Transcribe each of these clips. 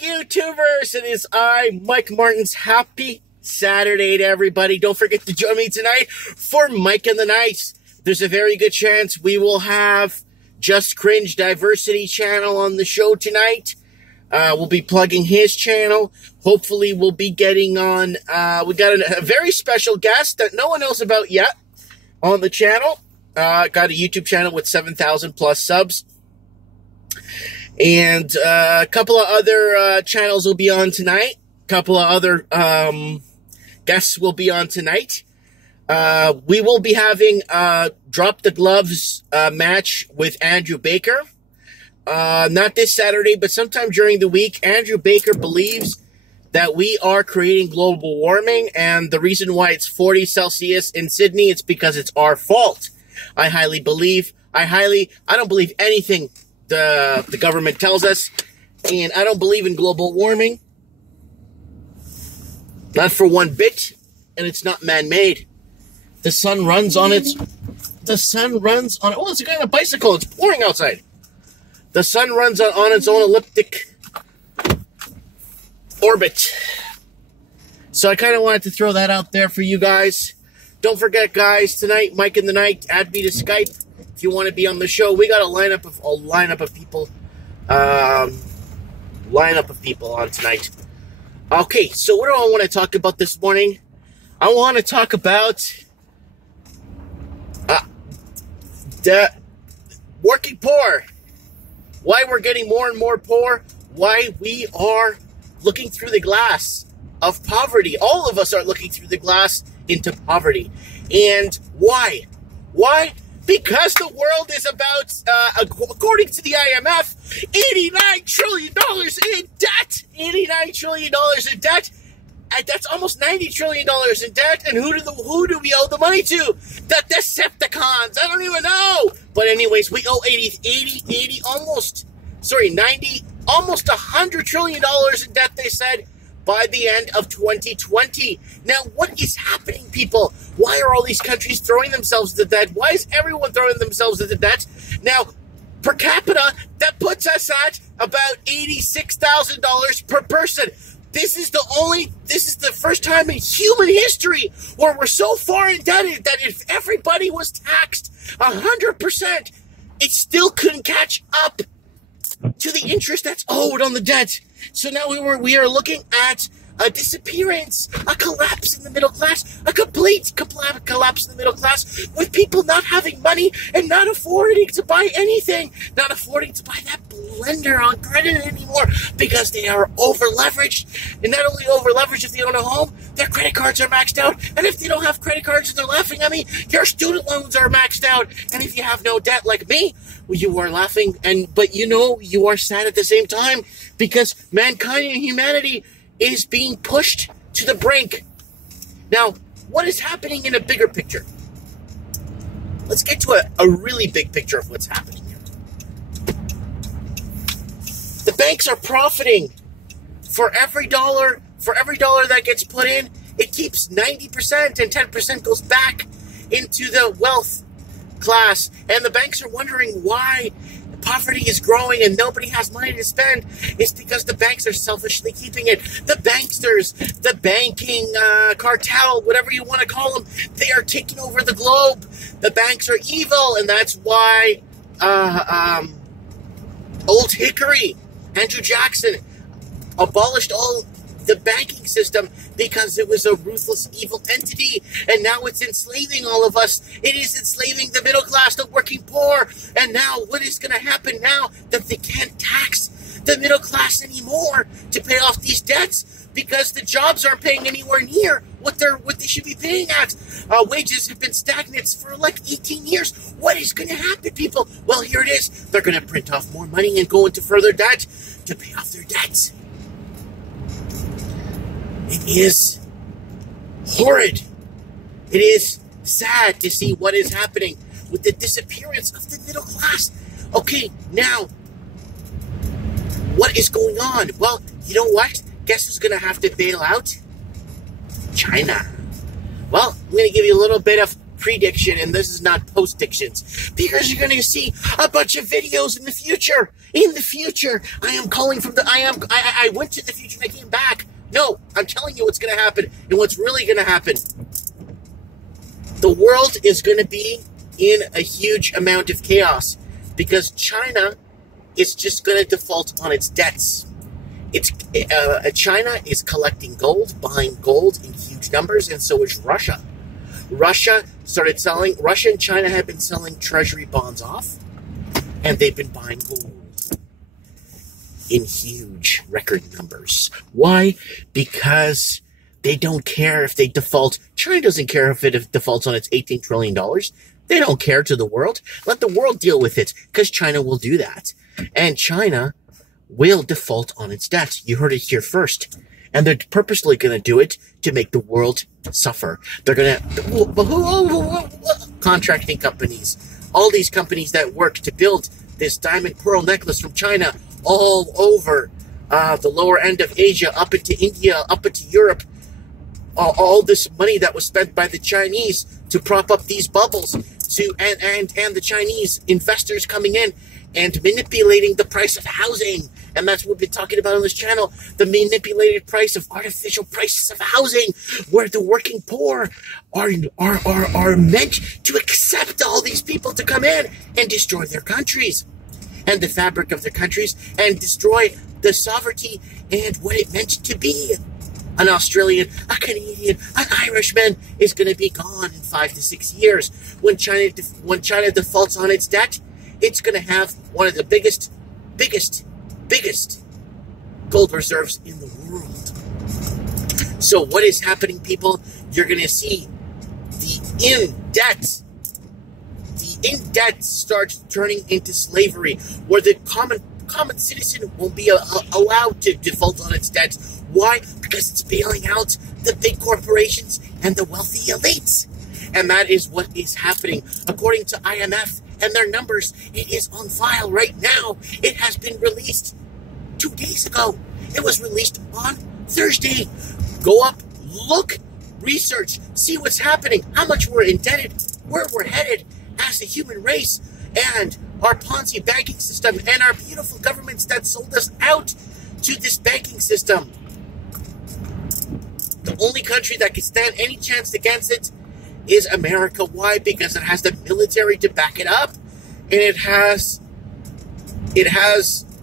morning, YouTubers. It is I, Mike Martins. Happy Saturday to everybody. Don't forget to join me tonight for Mike in the Night. There's a very good chance we will have Just Cringe Diversity channel on the show tonight. We'll be plugging his channel. Hopefully we'll be getting on, we got a very special guest that no one knows about yet on the channel. Got a YouTube channel with 7,000 plus subs. And a couple of other channels will be on tonight. A couple of other guests will be on tonight. We will be having Drop the Gloves match with Andrew Baker. Not this Saturday, but sometime during the week. Andrew Baker believes that we are creating global warming, and the reason why it's 40 Celsius in Sydney, it's because it's our fault. I don't believe anything the government tells us, and I don't believe in global warming. Not for one bit, and it's not man-made. The sun runs on its... Oh, it's a guy on a bicycle. It's pouring outside. The sun runs on its own elliptic orbit. So I kind of wanted to throw that out there for you guys. Don't forget, guys, tonight, Mike in the Night, add me to Skype if you want to be on the show. We got a lineup of people on tonight. Okay, so what do I want to talk about this morning? I want to talk about the working poor. Why we're getting more and more poor. Why we are looking through the glass of poverty. All of us are looking through the glass into poverty. And why? Why? Because the world is about, according to the IMF, $89 trillion in debt. $89 trillion in debt. And that's almost $90 trillion in debt. And who do we owe the money to? The Decepticons. I don't even know. But anyways, we owe almost $100 trillion in debt, they said, by the end of 2020. Now, what is happening, people? Why are all these countries throwing themselves into debt? Why is everyone throwing themselves into debt? Now, per capita, that puts us at about $86,000 per person. This is the first time in human history where we're so far indebted that if everybody was taxed 100%, it still couldn't catch up to the interest that's owed on the debt. So now we are looking at a disappearance, a collapse in the middle class, a complete collapse in the middle class, with people not having money and not affording to buy anything, not affording to buy that blender on credit anymore because they are over-leveraged. And not only over-leveraged if they own a home, their credit cards are maxed out. And if they don't have credit cards and they're laughing at me, your student loans are maxed out. And if you have no debt like me, well, you are laughing, but you are sad at the same time because mankind and humanity is being pushed to the brink. Now, what is happening in a bigger picture? Let's get to a really big picture of what's happening here. The banks are profiting. For every dollar that gets put in, it keeps 90% and 10% goes back into the wealth class. And the banks are wondering why poverty is growing and nobody has money to spend. It's because the banks are selfishly keeping it. The banksters, the banking cartel, whatever you want to call them, they are taking over the globe. The banks are evil, and that's why Old Hickory, Andrew Jackson, abolished all the banking system because it was a ruthless, evil entity, and now it's enslaving all of us. It is enslaving the middle class, the working poor, and now what is going to happen now that they can't tax the middle class anymore to pay off these debts because the jobs aren't paying anywhere near what they should be paying at. Wages have been stagnant for like 18 years. What is going to happen, people? Well, here it is. They're going to print off more money and go into further debt to pay off their debts. It is horrid. It is sad to see what is happening with the disappearance of the middle class. Okay, now, what is going on? Well, you know what? Guess who's going to have to bail out? China. Well, I'm going to give you a little bit of prediction, and this is not post-dictions, because you're going to see a bunch of videos in the future In the future, I am calling from the, I went to the future and I came back. No, I'm telling you what's going to happen and what's really going to happen. The world is going to be in a huge amount of chaos because China is just going to default on its debts. China is collecting gold, buying gold in huge numbers, and so is Russia. Russia and China have been selling Treasury bonds off, and they've been buying gold in huge record numbers. Why? Because they don't care if they default. China doesn't care if it defaults on its $18 trillion. They don't care to the world. Let the world deal with it, because China will do that. And China will default on its debt. You heard it here first. And they're purposely going to do it to make the world suffer. They're going to... Contracting companies. All these companies that work to build this diamond pearl necklace from China all over the lower end of Asia, up into India, up into Europe. All this money that was spent by the Chinese to prop up these bubbles, and the Chinese investors coming in and manipulating the price of housing. And that's what we've been talking about on this channel, the manipulated price of artificial prices of housing, where the working poor are meant to accept all these people to come in and destroy their countries and the fabric of their countries and destroy the sovereignty and what it meant to be. An Australian, a Canadian, an Irishman is going to be gone in 5 to 6 years. When China defaults on its debt, it's going to have one of the biggest gold reserves in the world. So what is happening, people? You're going to see the in debt starts turning into slavery, where the common citizen won't be allowed to default on its debts. Why? Because it's bailing out the big corporations and the wealthy elites. And that is what is happening. According to IMF and their numbers, it is on file right now. It has been released 2 days ago. It was released on Thursday. Go up, look, research, see what's happening, how much we're indebted, where we're headed as a human race, and our Ponzi banking system, and our beautiful governments that sold us out to this banking system. The only country that can stand any chance against it is America. Why? Because it has the military to back it up, and it has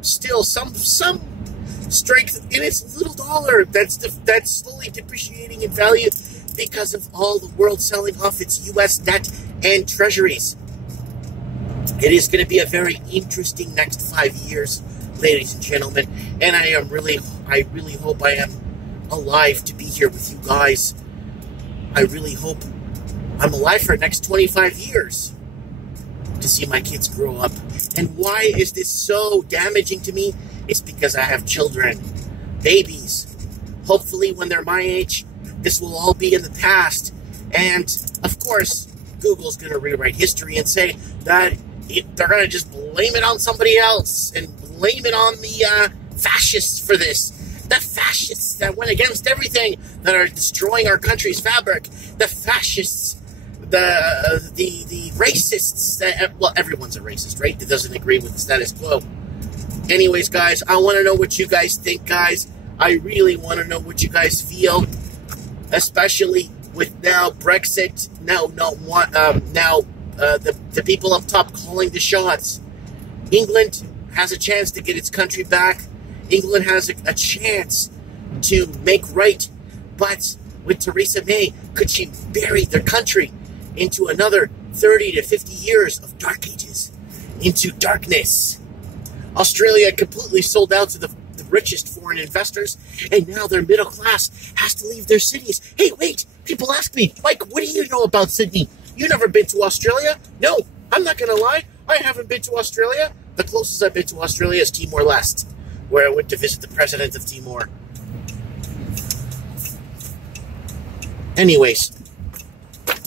still some strength in its little dollar that's slowly depreciating in value because of all the world selling off its U.S. debt and treasuries. It is going to be a very interesting next 5 years, ladies and gentlemen, and I really hope I am alive to be here with you guys. I really hope I'm alive for the next 25 years to see my kids grow up. And why is this so damaging to me? It's because I have children, babies. Hopefully when they're my age, this will all be in the past. And of course, Google's going to rewrite history and say that they're going to just blame it on somebody else and blame it on the fascists for this. The fascists that went against everything, that are destroying our country's fabric. The fascists, the racists. Well, everyone's a racist, right? That doesn't agree with the status quo. Anyways, guys, I want to know what you guys think, guys. I really want to know what you guys feel, especially with now Brexit. The people up top calling the shots. England has a chance to get its country back. England has a chance to make right. But with Theresa May, could she bury their country into another 30 to 50 years of dark ages, into darkness? Australia completely sold out to the richest foreign investors, and now their middle class has to leave their cities. Hey, wait, people ask me, Mike, what do you know about Sydney? You never been to Australia? No, I'm not going to lie. I haven't been to Australia. The closest I've been to Australia is Timor-Leste, where I went to visit the president of Timor. Anyways,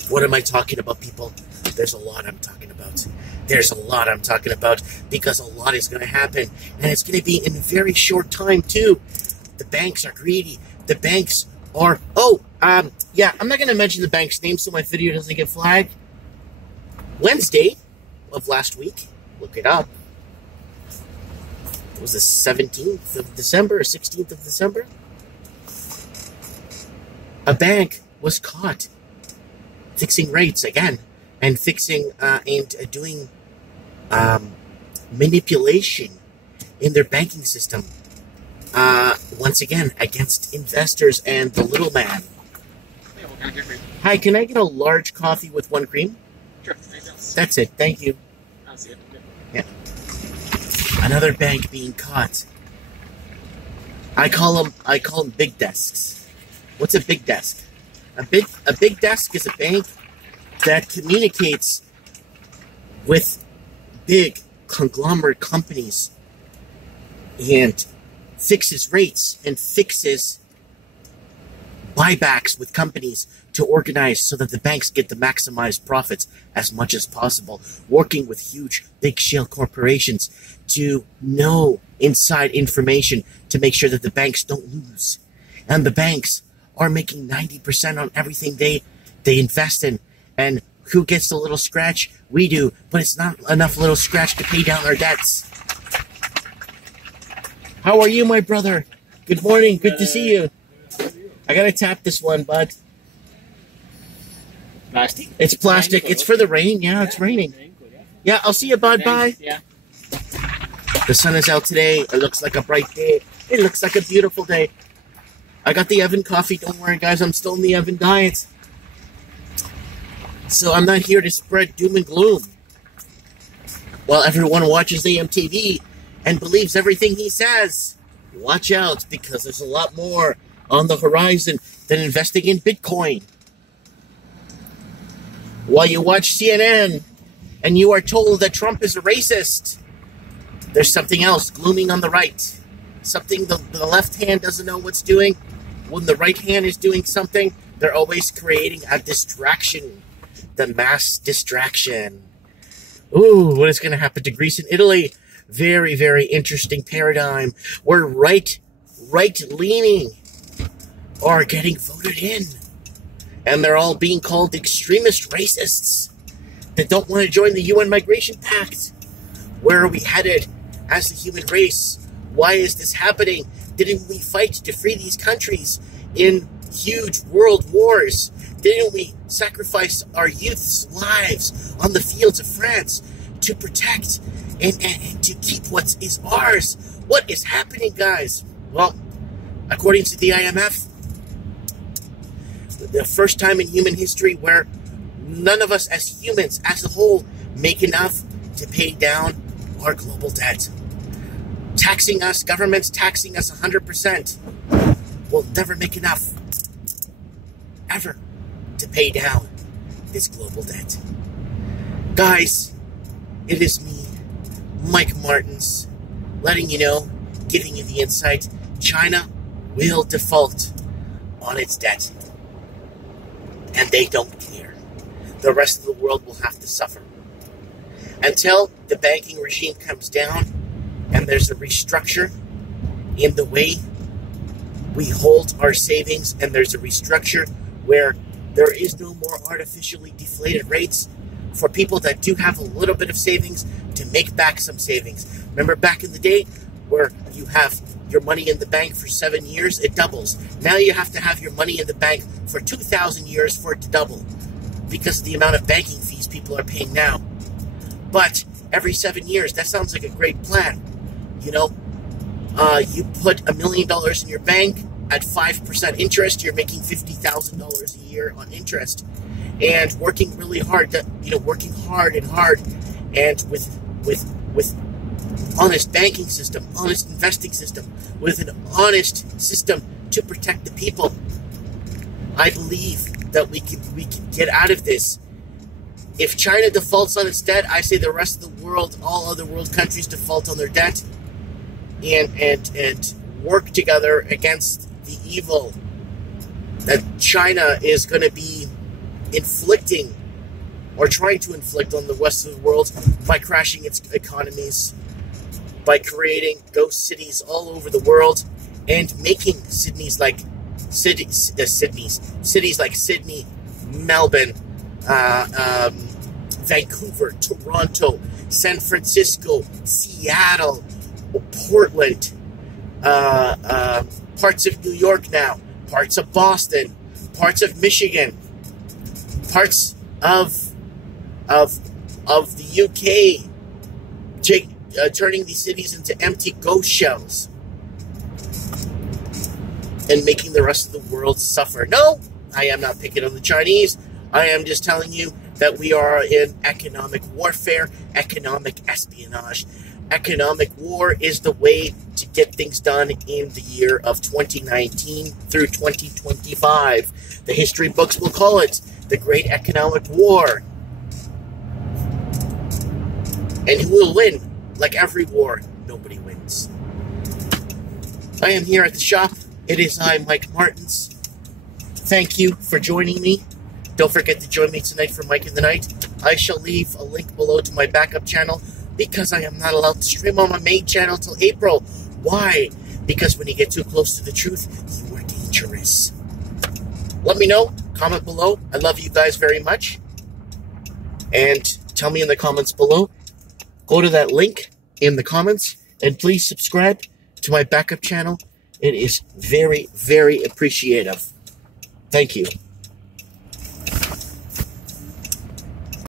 what am I talking about, people? There's a lot I'm talking about. There's a lot I'm talking about because a lot is going to happen, and it's going to be in a very short time, too. The banks are greedy. The banks are... yeah, I'm not going to mention the bank's name so my video doesn't get flagged. Wednesday of last week, look it up. it was the 17th of December or 16th of December. A bank was caught fixing rates again and fixing and doing manipulation in their banking system. Once again, against investors and the little man. Yeah, what can I get for you? Hi, can I get a large coffee with 1 cream? Sure. That's it. Thank you. I'll see it. Yeah. Another bank being caught. I call them big desks. What's a big desk? A big desk is a bank that communicates with big conglomerate companies and fixes rates and fixes buybacks with companies to organize so that the banks get to maximize profits as much as possible, working with huge, big shell corporations to know inside information to make sure that the banks don't lose. And the banks are making 90% on everything they invest in. And who gets the little scratch? We do, but it's not enough little scratch to pay down our debts. How are you, my brother? Good morning. Good to see you. I gotta tap this one, bud. Plastic? It's plastic. It's for the rain. Yeah, it's raining. Yeah, I'll see you, bud. Bye. Yeah. The sun is out today. It looks like a bright day. It looks like a beautiful day. I got the Evan coffee. Don't worry, guys. I'm still in the Evan diet. So I'm not here to spread doom and gloom. While everyone watches AMTV and believes everything he says, watch out, because there's a lot more on the horizon than investing in Bitcoin. While you watch CNN and you are told that Trump is a racist, there's something else glooming on the right. Something the left hand doesn't know what's doing. When the right hand is doing something, they're always creating a distraction. The mass distraction. Ooh, what is going to happen to Greece and Italy? Very, very interesting paradigm where right-leaning are getting voted in. And they're all being called extremist racists that don't want to join the UN Migration Pact. Where are we headed as a human race? Why is this happening? Didn't we fight to free these countries in huge world wars? Didn't we sacrifice our youth's lives on the fields of France to protect and to keep what is ours? What is happening, guys? Well, according to the IMF, the first time in human history where none of us as humans, as a whole, make enough to pay down our global debt. Taxing us, governments taxing us 100%, will never make enough, ever, to pay down this global debt. Guys, it is me, Mike Martins, letting you know, giving you the insight. China will default on its debt. And they don't care. The rest of the world will have to suffer. Until the banking regime comes down and there's a restructure in the way we hold our savings, and there's a restructure where there is no more artificially deflated rates for people that do have a little bit of savings to make back some savings. Remember back in the day where you have your money in the bank for 7 years, it doubles. Now you have to have your money in the bank for 2,000 years for it to double because of the amount of banking fees people are paying now. But every 7 years, that sounds like a great plan. You know, you put $1 million in your bank at 5% interest, you're making $50,000 a year on interest. And working really hard, working hard and with honest banking system, honest investing system, with an honest system to protect the people. I believe that we can get out of this. If China defaults on its debt, I say the rest of the world, all other world countries default on their debt and work together against the evil that China is going to be inflicting or trying to inflict on the rest of the world by crashing its economies, by creating ghost cities all over the world and making cities like Sydney, Melbourne, Vancouver, Toronto, San Francisco, Seattle, Portland, parts of New York now, parts of Boston, parts of Michigan, parts of the UK, turning these cities into empty ghost shells and making the rest of the world suffer. No, I am not picking on the Chinese. I am just telling you that we are in economic warfare, economic espionage. Economic war is the way to get things done in the year of 2019 through 2025. The history books will call it the Great Economic War. And who will win? Like every war, nobody wins. I am here at the shop. It is I, Mike Martins. Thank you for joining me. Don't forget to join me tonight for Mike in the Night. I shall leave a link below to my backup channel because I am not allowed to stream on my main channel till April. Why? Because when you get too close to the truth, you are dangerous. Let me know. Comment below. I love you guys very much. And tell me in the comments below. Go to that link in the comments and please subscribe to my backup channel. It is very, very appreciative. Thank you.